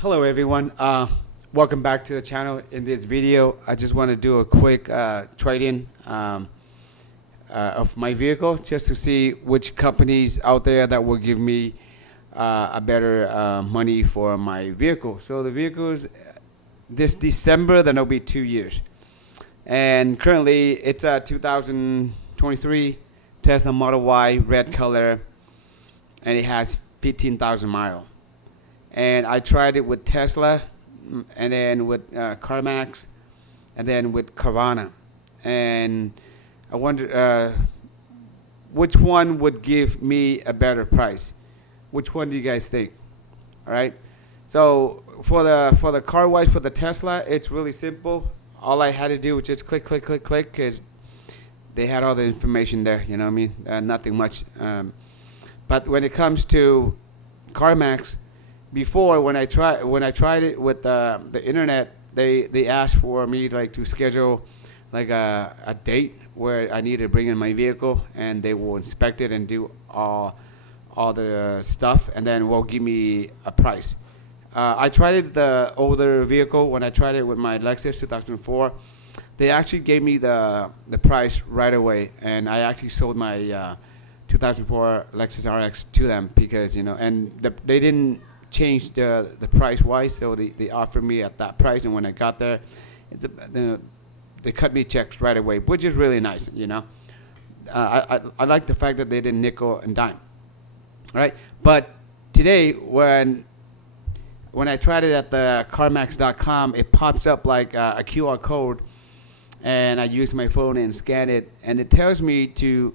Hello everyone, welcome back to the channel. In this video I just want to do a quick trade-in of my vehicle, just to see which companies out there that will give me a better money for my vehicle. So the vehicle is this December, then it'll be 2 years, and currently it's a 2023 Tesla Model Y red color, and it has 15,000 miles. And I tried it with Tesla, and then with Carmax, and then with Carvan. And I wonder which one would give me a better price. Which one do you guys think? All right. So for the car wise, for the Tesla, it's really simple. All I had to do was just click, click, click, click, because they had all the information there. You know what I mean? Nothing much. But when it comes to Carmax, before, when I tried it with the internet, they asked for me to schedule like a date where I need to bring in my vehicle, and they will inspect it and do all the stuff, and then will give me a price. I tried it the older vehicle. When I tried it with my Lexus 2004, they actually gave me the price right away, and I actually sold my 2004 Lexus RX to them, because and they didn't change the price wise, so they offered me at that price, and when I got there, they cut me checks right away, which is really nice. I like the fact that they didn't nickel and dime. All right, but today when I tried it at the Carmax.com, it pops up like a QR code, and I use my phone and scan it, and it tells me to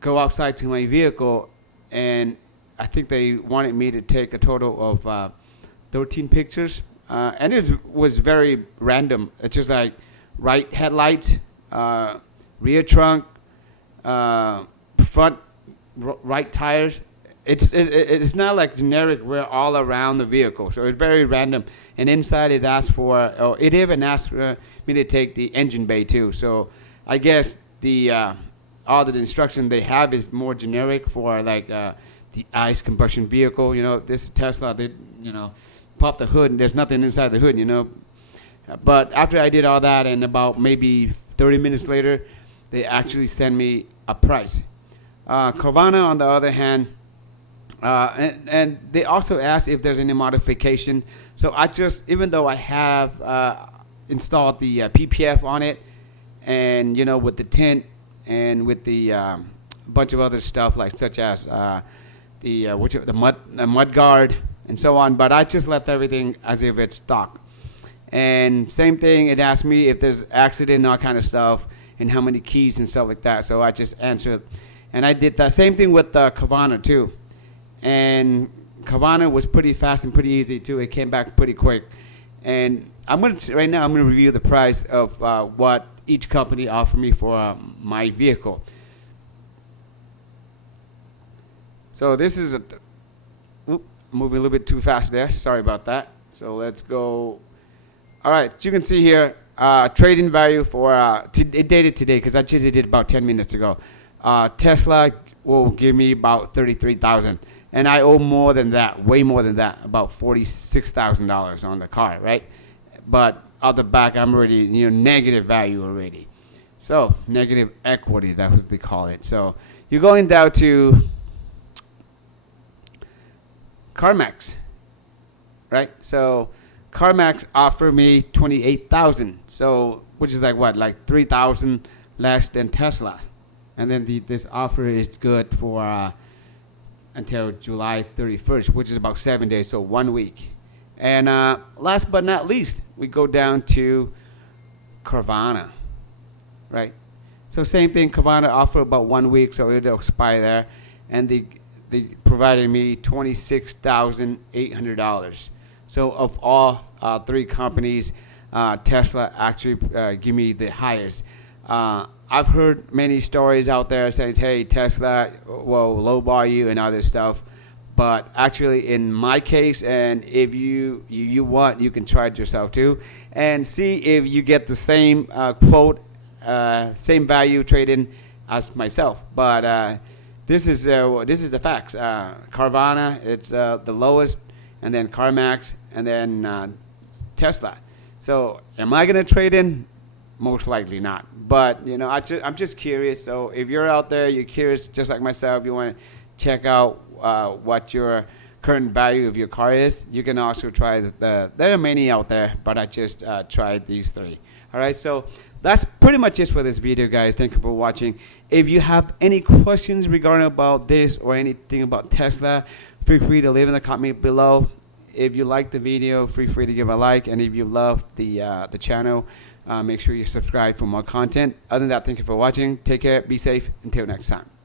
go outside to my vehicle, and I think they wanted me to take a total of 13 pictures, and it was very random. It's just like right headlights, rear trunk, front right tires. It's not like generic. We're all around the vehicle, so it's very random. And inside it asks for, or it even asked me to take the engine bay too. So I guess all the instruction they have is more generic for the ICE combustion vehicle. This Tesla, they pop the hood and there's nothing inside the hood. But after I did all that, and about maybe 30 minutes later, they actually sent me a price. Carvana, on the other hand, and they also asked if there's any modification. So I just, even though I have installed the PPF on it, and with the tint and with the bunch of other stuff, such as the mud guard and so on, but I just left everything as if it's stock. And same thing, it asked me if there's accident and all kind of stuff, and how many keys and stuff like that. So I just answered, and I did the same thing with the Carvana too. And Carvana was pretty fast and pretty easy too. It came back pretty quick. And right now I'm gonna review the price of what each company offered me for my vehicle. So this is moving a little bit too fast there. Sorry about that. So let's go. All right, you can see here, trade-in value for, it dated today because I just did it about 10 minutes ago. Tesla will give me about $33,000, and I owe more than that, way more than that, about $46,000 on the car, right? But out the back, I'm already, negative value already. So negative equity, that's what they call it. So you're going down to Carmax, right? So Carmax offered me $28,000, so which is like $3,000 less than Tesla. And then this offer is good for until July 31st, which is about 7 days, so 1 week. And last but not least, we go down to Carvana, right? So same thing, Carvana offered about 1 week, so it'll expire there, and they provided me $26,800. So of all three companies, Tesla actually give me the highest. I've heard many stories out there saying, hey, Tesla will lowball you and all this stuff. But actually, in my case, and if you want, you can try it yourself too, and see if you get the same quote, same value trade-in as myself. But this is the facts. Carvana, it's the lowest, and then Carmax, and then Tesla. So am I going to trade in? Most likely not. But, you know, I'm just curious. So if you're out there, you're curious just like myself, you want to check out what your current value of your car is, you can also try there are many out there, but I just tried these 3. All right, so that's pretty much it for this video, guys. Thank you for watching. If you have any questions regarding about this or anything about Tesla, feel free to leave in the comment below. If you like the video, feel free to give a like, and if you love the channel, make sure you subscribe for more content. Other than that, thank you for watching. Take care, be safe, until next time.